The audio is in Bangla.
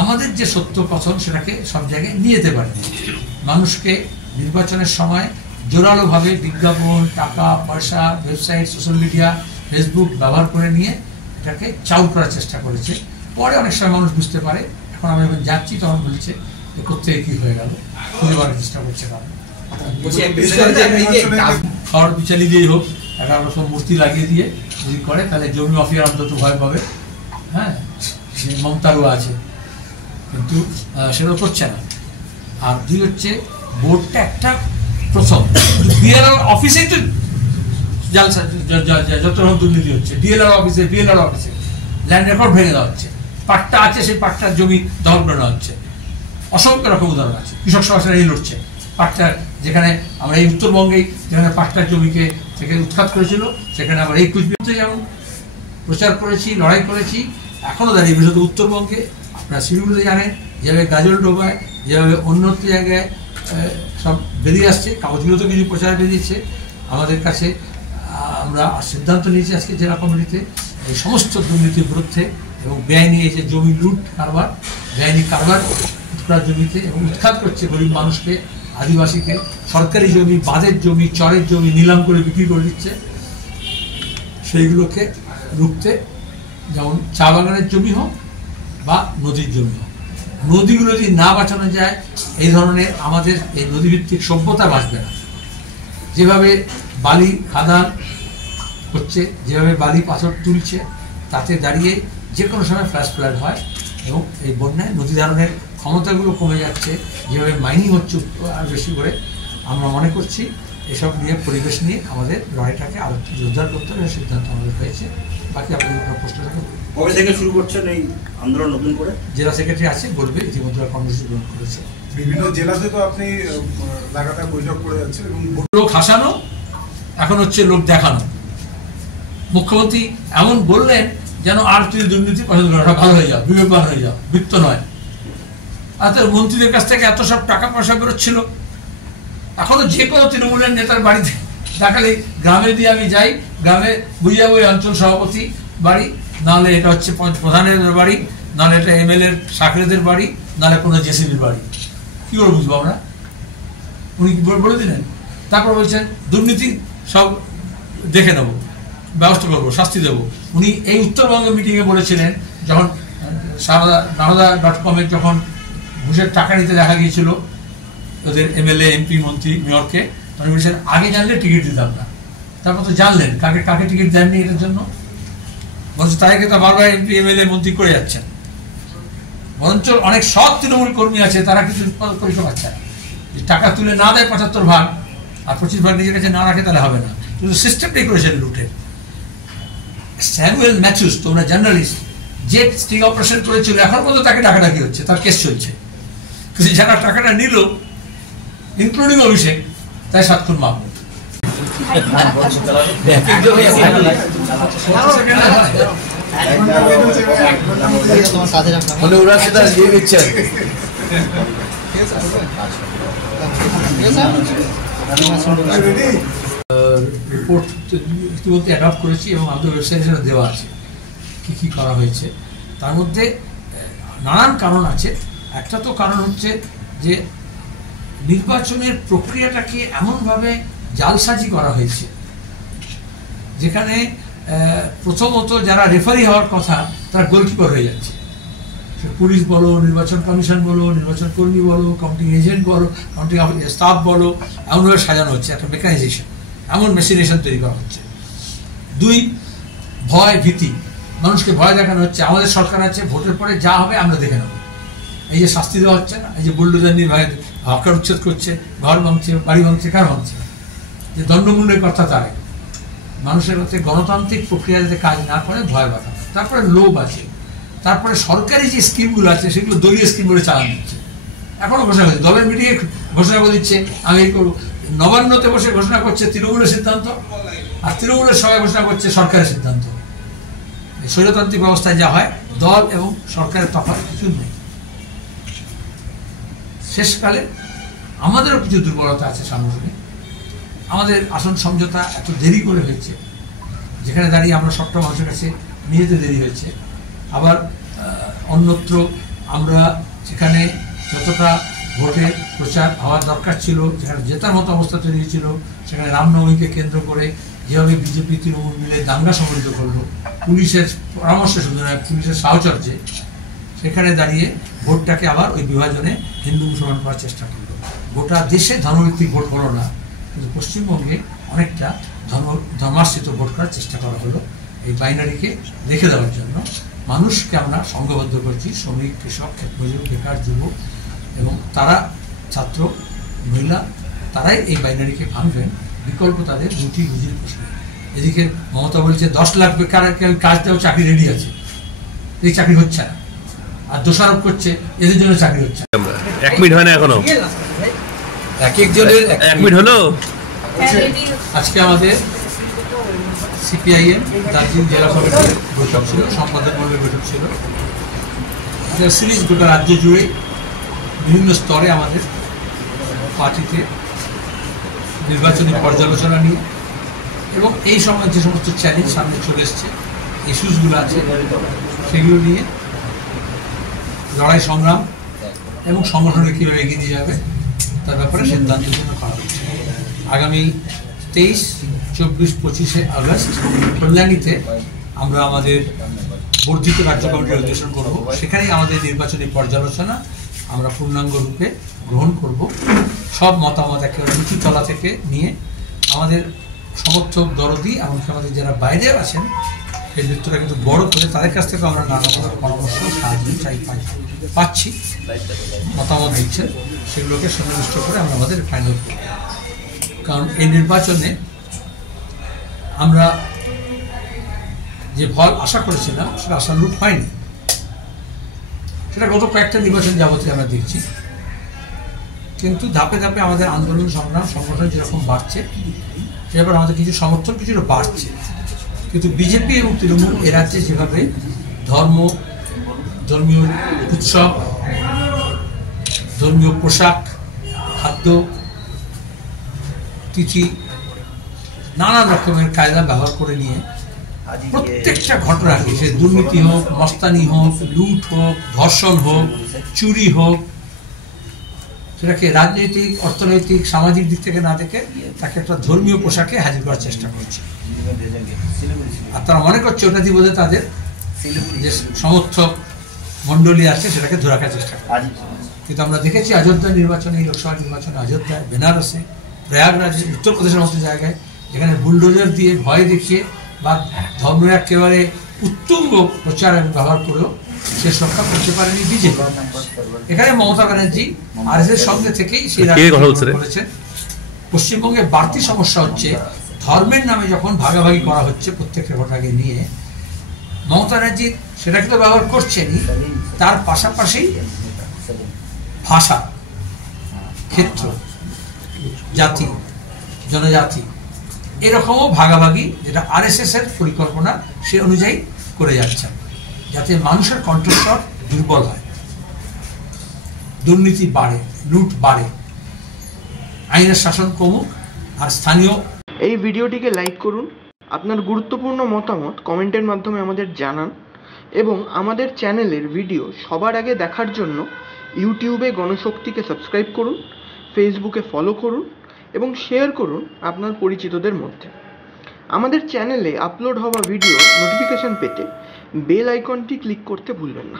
আমাদের যে সত্য কথন সেটাকে সব জায়গায় নিয়ে যেতে পারে, মানুষকে নির্বাচনের সময় জোরালোভাবে বিজ্ঞাপন, টাকা পয়সা, ওয়েবসাইট, সোশ্যাল মিডিয়া, ফেসবুক ব্যবহার করে নিয়ে এটাকে চাউর করার চেষ্টা করেছে। পরে অনেক সময় মানুষ বুঝতে পারে, এখন আমরা যখন যাচ্ছি তখন বলছে যে কোথায় কি হয়ে গেল, খুঁজে পাওয়ার চেষ্টা করছে। কারণ খড় বিচালি দিয়েই হোক, একটা রকম মূর্তি লাগিয়ে দিয়ে যদি করে তাহলে জমি মাফিয়া অন্তত ভয় পাবে। হ্যাঁ, মমতারও আছে, কিন্তু সেটা করছে না। আর দুই হচ্ছে বোর্ডটা একটা প্রথম ডিএলআর অফিসেই তো জালসা যত রকম দুর্নীতি হচ্ছে, ডিএলআর অফিসে, বিএলআর অফিসে ল্যান্ড রেকর্ড ভেঙে দেওয়া হচ্ছে, পাট্টা আছে সেই পাট্টার জমি দখল করে নেওয়া হচ্ছে। অসংখ্য রকম উদাহরণ আছে। কৃষক সভা এই লড়ছে পাট্টার, যেখানে আমরা এই উত্তরবঙ্গেই যেখানে পাট্টার জমিকে থেকে উৎখাত করেছিল, সেখানে আমরা এই কুচবিহারে যেমন প্রচার করেছি, লড়াই করেছি, এখনও দাঁড়িয়ে বিশেষত উত্তরবঙ্গে আপনারা শিলিগুড়িতে জানেন যেভাবে গাজল ডোবায়, যেভাবে অন্যত্র জায়গায় সব বেরিয়ে আসছে, কাগজগুলো তো কিছু প্রচার বেরিয়েছে আমাদের কাছে। আমরা সিদ্ধান্ত নিয়েছি আজকে জেলা কমিটিতে এই সমস্ত দুর্নীতির বিরুদ্ধে এবং বেআইনি এই যে জমি লুট কারবার, বেআইনি কারবার উৎখাত জমিতে এবং উৎখাত করছে গরিব মানুষকে, আদিবাসীকে, সরকারি জমি, বাঁধের জমি, চরের জমি নিলাম করে বিক্রি করে দিচ্ছে, সেইগুলোকে রুখতে, যেমন চা বাগানের জমি হোক বা নদীর জমি হোক, নদীগুলো যদি না বাঁচানো যায় এই ধরনের আমাদের এই নদীভিত্তিক সভ্যতা বাঁচবে না। যেভাবে বালি খাদান হচ্ছে, যেভাবে বালি পাথর তুলছে, তাতে দাঁড়িয়ে যে কোনো সময় ফ্ল্যাশ ফ্লাড হয় এবং এই বন্যায় নদী ধারণের ক্ষমতাগুলো কমে যাচ্ছে, যেভাবে মাইনিং হচ্ছে আর বেশি করে। আমরা মনে করছি এসব নিয়ে, পরিবেশ নিয়ে আমাদের লড়াইটাকে আরো জোরদার করতে হবে, সিদ্ধান্ত আমাদের হয়েছে। বাকি আপনাদের কোনো প্রশ্ন থাকবে? কবে থেকে শুরু করছেন এই আন্দোলন নতুন করে? জেলা সেক্রেটারি আছে, বলবে, ইতিমধ্যে কর্মসূচি গ্রহণ করেছে। বিভিন্ন জেলাতে তো আপনি লাগাতার বৈঠক করে যাচ্ছেন এবং লোক হাসানো এখন হচ্ছে লোক দেখানো। মুখ্যমন্ত্রী এমন বললেন যেন আর তুই দুর্নীতি পছন্দ করো, ভালো হয়ে যাও, বিবেকবান হয়ে যাও, বৃত্ত নয়। আর মন্ত্রীদের কাছ থেকে এত সব টাকা পয়সা বেরোচ্ছিল, এখনো যে কোনো তৃণমূলের নেতার বাড়িতে দেখালে, গ্রামে দিয়ে আমি যাই, গ্রামে বুঝে যাবো এই অঞ্চল সভাপতি বাড়ি, নাহলে এটা হচ্ছে প্রধানের বাড়ি, নাহলে এটা এমএলএ সাকরেদের বাড়ি, নাহলে কোনো জেসিবির বাড়ি। কি করে বুঝবো আমরা? উনি বলে দিলেন। তারপর বলছেন দুর্নীতি সব দেখে নেবো, ব্যবস্থা করবো, শাস্তি দেবো। উনি এই উত্তরবঙ্গ মিটিংয়ে বলেছিলেন, যখন নারদা.com যখন ঘুষের টাকা নিতে দেখা গিয়েছিল ওদের এমএলএ, এমপি, মন্ত্রী, মেয়রকে, তখন বলছেন আগে জানলে টিকিট দিতাম না। তারপর তো জানলেন, কাকে কাকে টিকিট দেননি এটার জন্য। বলছে তাদেরকে তো বারবার এমপি, এমএলএ, মন্ত্রী করে যাচ্ছেন। বরঞ্চ অনেক সৎ তৃণমূল কর্মী আছে, তারা কিছু পরিষেবা পাচ্ছে না। টাকা তুলে না দেয় 75 ভাগ আর 25 ভাগ নিজের কাছে না রাখে, তাহলে হবে না। কিন্তু সিস্টেমটাই করেছেন লুটে। স্যামুয়েল ম্যাথিউস, তোমরা জার্নালিস্ট, যে স্টিং অপারেশন করেছিল, এখন পর্যন্ত তাকে ডাকাডাকি হচ্ছে, তার কেস চলছে। কিন্তু যারা টাকাটা নিল, ইনক্লুডিং অভিষেক, তাই 7 খুন মামলা। ওরা সেটা দিয়ে দিচ্ছেন। রিপোর্ট ইতিমধ্যে অ্যাডপ্ট করেছি এবং আমাদের ওয়েবসাইটে সেটা দেওয়া আছে কী কী করা হয়েছে। তার মধ্যে নানান কারণ আছে। একটা তো কারণ হচ্ছে যে নির্বাচনের প্রক্রিয়াটাকে এমনভাবে জালসাজি করা হয়েছে, যেখানে প্রথমত যারা রেফারি হওয়ার কথা তারা গোলকিপার হয়ে যাচ্ছে। পুলিশ বলো, নির্বাচন কমিশন বলো, নির্বাচন কর্মী বলো, কাউন্টিং এজেন্ট বলো, কাউন্টিং স্টাফ বলো, এমনভাবে সাজানো হচ্ছে, একটা মেকানাইজেশন, এমন মেশিনেশন তৈরি করা হচ্ছে। 2, ভয় ভীতি, মানুষকে ভয় দেখানো হচ্ছে, আমাদের সরকার আছে, ভোটের পরে যা হবে আমরা দেখে নেব। এই যে শাস্তি দেওয়া হচ্ছে না, এই যে বুলডোজার নিয়ে হকার উচ্ছেদ করছে, ঘর ভাঙছে, বাড়ি ভাঙছে, কার ভাঙছে, যে দণ্ডমূল্যের কথা তার মানুষের কাছে গণতান্ত্রিক প্রক্রিয়া যাতে কাজ না করে ভয় বাধা। তারপরে লোভ আছে, তারপরে সরকারি যে স্কিমগুলো আছে সেগুলো দলীয় স্কিম করে চালানো হচ্ছে। এখনো ঘোষণা করছে, দলের মিটিংয়ে ঘোষণা করে দিচ্ছে আমি এই করবো, নবান্নতে বসে ঘোষণা করছে তৃণমূলের সিদ্ধান্ত, আর তৃণমূলের সবাই ঘোষণা করছে সরকারের সিদ্ধান্ত। স্বৈরতান্ত্রিক ব্যবস্থায় যা হয়, দল এবং সরকারের তফাৎ কিছু নেই। শেষকালে আমাদেরও কিছু দুর্বলতা আছে সাংগঠনিক। আমাদের আসন সমঝোতা এত দেরি করে হয়েছে, যেখানে দাঁড়িয়ে আমরা সবটা মানুষের কাছে নিয়ে যেতে দেরি হয়েছে। আবার অন্যত্র আমরা সেখানে যতটা ভোটের প্রচার হওয়ার দরকার ছিল, যেখানে জেতার মতো অবস্থা তৈরি হয়েছিল, সেখানে রামনবমীকে কেন্দ্র করে যেভাবে বিজেপি তৃণমূল মিলে দাঙ্গা সংগঠিত করলো, পুলিশের পরামর্শ শুধু নয়, পুলিশের সাহচর্যে, সেখানে দাঁড়িয়ে ভোটটাকে আবার ওই বিভাজনে হিন্দু মুসলমান করার চেষ্টা করলো। গোটা দেশে ধর্মভিত্তিক ভোট হলো না, কিন্তু পশ্চিমবঙ্গে অনেকটা ধর্মাশ্রিত ভোট করার চেষ্টা করা হলো এই বাইনারিকে রেখে দেওয়ার জন্য। মানুষকে আমরা সংঘবদ্ধ করছি, শ্রমিক, কৃষক, ক্ষেতমজুর, বেকার, যুবক এবং তারা ছাত্র, মহিলা, তারাই এই বাইনারিকে ভাঙবেন। বিকল্প তাদের রুটি রুজির প্রশ্ন। এদিকে মমতা বলছে 10 লাখ বেকার কাজ দেওয়া, চাকরি রেডি আছে, এই চাকরি হচ্ছে না, আর দোষারোপ করছে এদের জন্য চাকরি হচ্ছে না। 1 মিনিট হয় না এখনো, এক একজনের 1 মিনিট হলো। আজকে আমাদের সিপিআইএম দার্জিলিং জেলা কমিটির বৈঠক ছিল, সম্পাদক মণ্ডলের বৈঠক ছিল। এটা সিরিজ গোটা রাজ্য জুড়ে বিভিন্ন স্তরে আমাদের পার্টিতে নির্বাচনী পর্যালোচনা নিয়ে এবং এই সময় যে সমস্ত চ্যালেঞ্জ সামনে চলে এসছে, ইস্যুসগুলো আছে, সেগুলো নিয়ে লড়াই সংগ্রাম এবং সংগঠনে কীভাবে এগিয়ে দিয়ে যাবে তার ব্যাপারে সিদ্ধান্ত করা হচ্ছে। আগামী 23, 24, 25শে আগস্ট কল্যাণীতে আমরা আমাদের বর্ধিত রাজ্য কমিটির অধিবেশন করব। সেখানেই আমাদের নির্বাচনী পর্যালোচনা আমরা পূর্ণাঙ্গ রূপে গ্রহণ করব। সব মতামত একেবারে নিচু তলা থেকে নিয়ে আমাদের সমর্থক, দরদি, এমনকি আমাদের যারা বাইরে আছেন এই বৃত্তটা কিন্তু বড় করে তাদের কাছ থেকে আমরা নানা রকমের পরামর্শ, সাহায্য পাচ্ছি, মতামত দিচ্ছেন, সেগুলোকে সন্নিবিষ্ট করে আমরা আমাদের ফাইনাল করব। কারণ এই নির্বাচনে আমরা যে ফল আশা করেছিলাম সেটা আশানুরূপ হয়নি। সেটা গত কয়েকটা নির্বাচন যাবতীয় আমরা দেখছি। কিন্তু ধাপে ধাপে আমাদের আন্দোলন, সংগ্রাম, সংগঠন যেরকম বাড়ছে, সেবার আমাদের কিছু সমর্থন কিছুটা বাড়ছে। কিন্তু বিজেপি এবং তৃণমূল এ রাজ্যে যেভাবে ধর্ম, ধর্মীয় উৎসব, ধর্মীয় পোশাক, খাদ্য, তিথি, নানান রকমের কায়দা ব্যবহার করে নিয়ে প্রত্যেকটা ঘটনাকে, সে দুর্নীতি হোক, মস্তানি হোক, লুট হোক, ধর্ষণ হোক, চুরি হোক, সেটাকে রাজনৈতিক, অর্থনৈতিক, সামাজিক দিক থেকে না দেখে তাকে একটা ধর্মীয় পোশাকে হাজির করার চেষ্টা করছে। আর তারা মনে করছে ওটা দিয়ে বোধহয় তাদের যে সমর্থক মণ্ডলী আছে সেটাকে ধরে রাখার চেষ্টা করে। কিন্তু আমরা দেখেছি অযোধ্যা নির্বাচনে, এই লোকসভা নির্বাচনে অযোধ্যায়, বেনারসে, প্রয়াগরাজে, উত্তরপ্রদেশের মতো জায়গায় যেখানে বুলডোজার দিয়ে ভয় দেখিয়ে বা ধর্মের একেবারে উত্তুঙ্গ প্রচার এবং ব্যবহার করেও শেষ রক্ষা করতে পারেনি বিজেপি। এখানে মমতা ব্যানার্জি আরএসএস সঙ্গে থেকেই সেই করেছেন। পশ্চিমবঙ্গে বাড়তি সমস্যা হচ্ছে ধর্মের নামে যখন ভাগাভাগি করা হচ্ছে প্রত্যেকটা ঘটনাকে নিয়ে, মমতা ব্যানার্জি সেটাকে তো ব্যবহার করছেনই, তার পাশাপাশি ভাষা, ক্ষেত্র, জাতি, জনজাতি, এরকমও ভাগাভাগি, যেটা আরএসএস এর পরিকল্পনা সে অনুযায়ী করে যাচ্ছে, যাতে মানুষের কণ্ঠস্বর দুর্বল হয়, দুর্নীতি বাড়ে, লুট বাড়ে, আইনের শাসন কমুক, আর স্থানীয়। এই ভিডিওটিকে লাইক করুন, আপনার গুরুত্বপূর্ণ মতামত কমেন্টের মাধ্যমে আমাদের জানান এবং আমাদের চ্যানেলের ভিডিও সবার আগে দেখার জন্য ইউটিউবে গণশক্তিকে সাবস্ক্রাইব করুন, ফেসবুকে ফলো করুন এবং শেয়ার করুন আপনার পরিচিতদের মধ্যে। আমাদের চ্যানেলে আপলোড হওয়া ভিডিও নোটিফিকেশন পেতে বেল আইকনটি ক্লিক করতে ভুলবেন না।